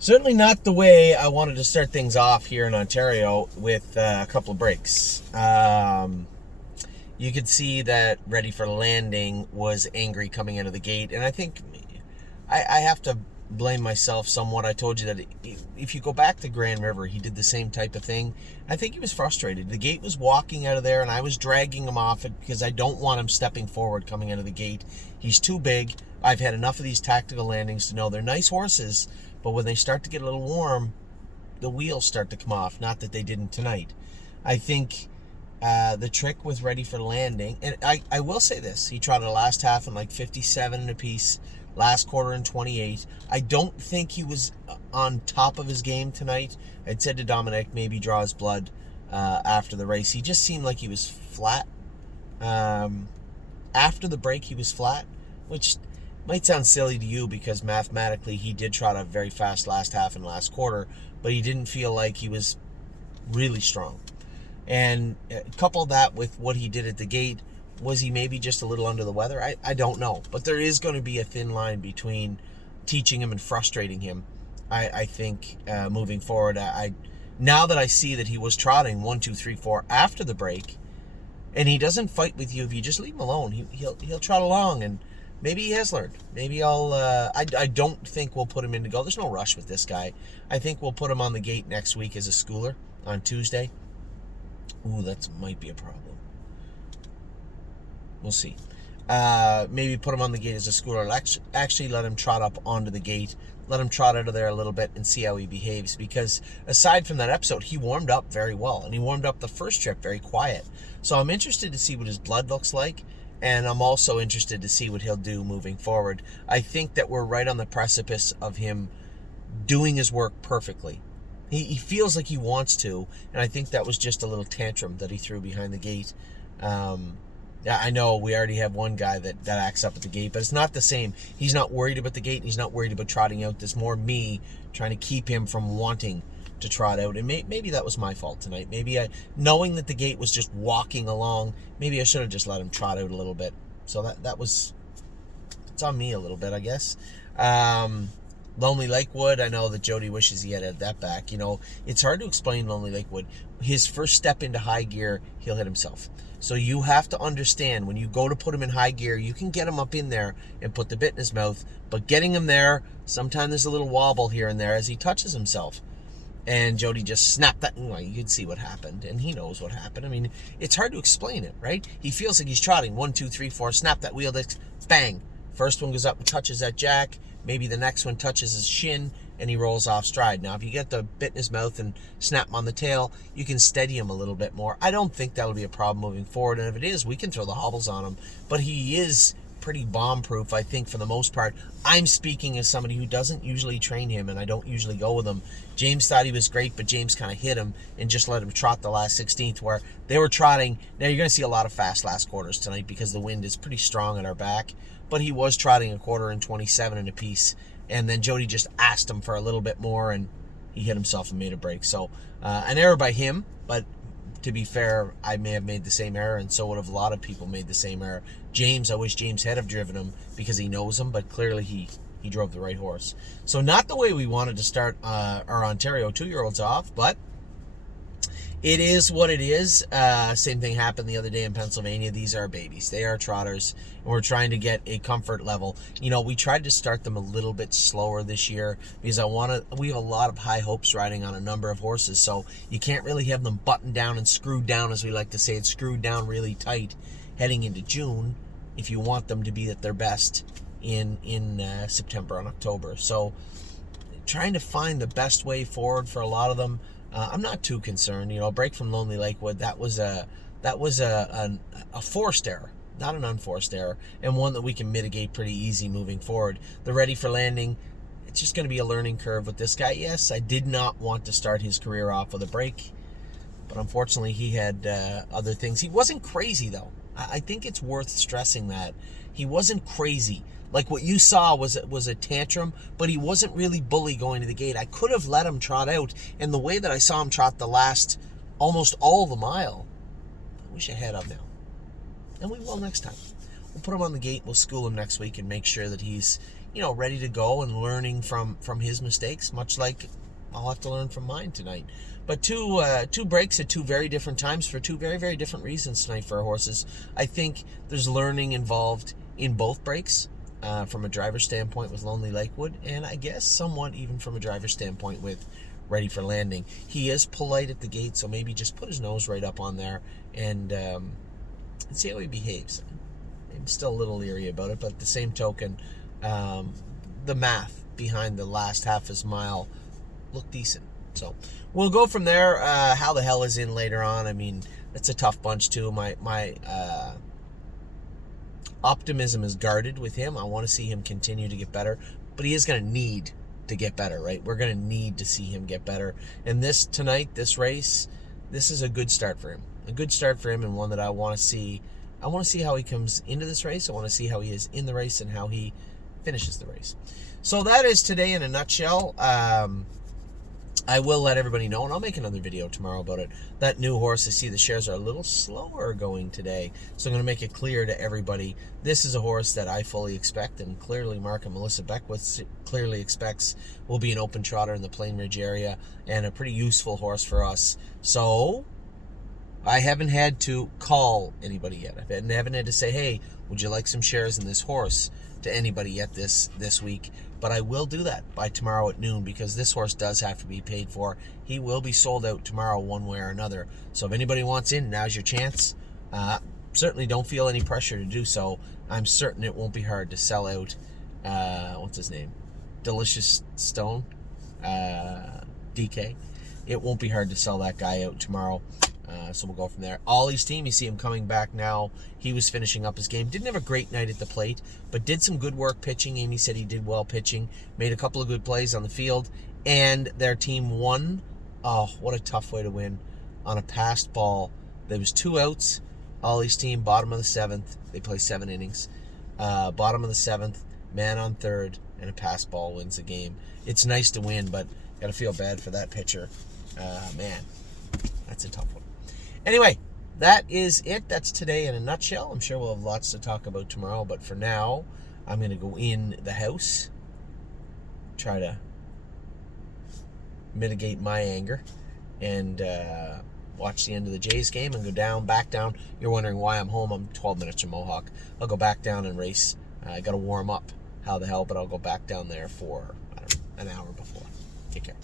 Certainly not the way I wanted to start things off here in Ontario with a couple of breaks. You could see that Ready for Landing was angry coming out of the gate, and I think I have to blame myself somewhat. I told you that if you go back to Grand River, he did the same type of thing. I think he was frustrated. The gate was walking out of there, and I was dragging him off it because I don't want him stepping forward coming out of the gate. He's too big. I've had enough of these tactical landings to know they're nice horses, but when they start to get a little warm, the wheels start to come off. Not that they didn't tonight. I think the trick with Ready for Landing, and I will say this, he trotted the last half in like 57 and a piece, last quarter in 28. I don't think he was on top of his game tonight. I'd said to Dominic, maybe draw his blood after the race. He just seemed like he was flat. After the break, he was flat, which might sound silly to you because mathematically he did trot a very fast last half and last quarter, but he didn't feel like he was really strong. And couple that with what he did at the gate, was he maybe just a little under the weather? I don't know. But there is going to be a thin line between teaching him and frustrating him, I think, moving forward. Now that I see that he was trotting 1, 2, 3, 4 after the break, and he doesn't fight with you if you just leave him alone. He'll trot along, and maybe he has learned. Maybe I don't think we'll put him in to go. There's no rush with this guy. I think we'll put him on the gate next week as a schooler on Tuesday. Ooh, that might be a problem. We'll see. Maybe put him on the gate as a schooler. Actually let him trot up onto the gate. Let him trot out of there a little bit and see how he behaves. Because aside from that episode, he warmed up very well. And he warmed up the first trip very quiet. So I'm interested to see what his blood looks like. And I'm also interested to see what he'll do moving forward. I think that we're right on the precipice of him doing his work perfectly. He feels like he wants to, and I think that was just a little tantrum that he threw behind the gate. I know we already have one guy that acts up at the gate, but it's not the same. He's not worried about the gate, and he's not worried about trotting out. There's more me trying to keep him from wanting to trot out, and maybe that was my fault tonight. Maybe knowing that the gate was just walking along, maybe I should have just let him trot out a little bit. So it's on me a little bit, I guess. Lonely Lakewood, I know that Jody wishes he had that back. You know, it's hard to explain Lonely Lakewood. His first step into high gear, he'll hit himself. So you have to understand, when you go to put him in high gear, you can get him up in there and put the bit in his mouth, but getting him there, sometimes there's a little wobble here and there as he touches himself. And Jody just snapped that. Well, you could see what happened, and he knows what happened. I mean, it's hard to explain it, right? He feels like he's trotting. 1, 2, 3, 4, snap that wheel disc, bang. First one goes up and touches that jack. Maybe the next one touches his shin, and he rolls off stride. Now, if you get the bit in his mouth and snap him on the tail, you can steady him a little bit more. I don't think that'll be a problem moving forward, and if it is, we can throw the hobbles on him. But he is pretty bomb-proof, I think, for the most part. I'm speaking as somebody who doesn't usually train him, and I don't usually go with him. James thought he was great, but James kind of hit him and just let him trot the last 16th, where they were trotting. Now, you're going to see a lot of fast last quarters tonight because the wind is pretty strong at our back, but he was trotting a quarter in 27 and a piece, and then Jody just asked him for a little bit more, and he hit himself and made a break. So, an error by him, but to be fair, I may have made the same error, and so would have a lot of people made the same error. James, I wish James had have driven him because he knows him, but clearly he drove the right horse. So not the way we wanted to start our Ontario 2-year-olds off, but it is what it is. Same thing happened the other day in Pennsylvania. These are babies. They are trotters, and we're trying to get a comfort level. You know, we tried to start them a little bit slower this year because we have a lot of high hopes riding on a number of horses, so you can't really have them buttoned down and screwed down, as we like to say. It's screwed down really tight heading into June if you want them to be at their best in September and October. So trying to find the best way forward for a lot of them. I'm not too concerned. You know, a break from Lonely Lakewood, that was a forced error, not an unforced error, and one that we can mitigate pretty easy moving forward. The Ready for Landing, it's just going to be a learning curve with this guy. Yes, I did not want to start his career off with a break, but unfortunately he had other things. He wasn't crazy, though. I think it's worth stressing that. He wasn't crazy. Like what you saw was a tantrum, but he wasn't really bully going to the gate. I could have let him trot out, and the way that I saw him trot the last almost all the mile, I wish I had him now. And we will next time. We'll put him on the gate, we'll school him next week and make sure that he's ready to go and learning from his mistakes, much like I'll have to learn from mine tonight. But two breaks at two very different times for two very, very different reasons tonight for our horses. I think there's learning involved in both breaks, from a driver's standpoint with Lonely Lakewood, and I guess somewhat even from a driver's standpoint with Ready for Landing. He is polite at the gate, so maybe just put his nose right up on there and see how he behaves. I'm still a little leery about it, but at the same token, the math behind the last half his mile looked decent. So we'll go from there. How the Hell is in later on. I mean, it's a tough bunch too. My optimism is guarded with him. I want to see him continue to get better, but he is going to need to get better, right? We're going to need to see him get better. And this race, this is a good start for him. A good start for him, and one that I want to see. I want to see how he comes into this race. I want to see how he is in the race and how he finishes the race. So that is today in a nutshell. I will let everybody know, and I'll make another video tomorrow about it. That new horse, I see the shares are a little slower going today, so I'm going to make it clear to everybody. This is a horse that I fully expect, and clearly Mark and Melissa Beckwith clearly expects will be an open trotter in the Plainridge area, and a pretty useful horse for us. So I haven't had to call anybody yet. I haven't had to say, hey, would you like some shares in this horse to anybody yet this week. But I will do that by tomorrow at noon, because this horse does have to be paid for. He will be sold out tomorrow one way or another. So if anybody wants in, now's your chance. Certainly don't feel any pressure to do so. I'm certain it won't be hard to sell out, what's his name? Delicious Stone, DK. It won't be hard to sell that guy out tomorrow. So we'll go from there. Ollie's team, you see him coming back now. He was finishing up his game. Didn't have a great night at the plate, but did some good work pitching. Amy said he did well pitching. Made a couple of good plays on the field. And their team won. Oh, what a tough way to win. On a passed ball. There was 2 outs. Ollie's team, bottom of the 7th. They play 7 innings. Bottom of the 7th, man on third, and a passed ball wins the game. It's nice to win, but got to feel bad for that pitcher. Man, that's a tough one. Anyway, that is it. That's today in a nutshell. I'm sure we'll have lots to talk about tomorrow, but for now, I'm going to go in the house, try to mitigate my anger, and watch the end of the Jays game and go back down. You're wondering why I'm home. I'm 12 minutes from Mohawk. I'll go back down and race. I got to warm up. How the hell? But I'll go back down there for, I don't know, an hour before. Take care.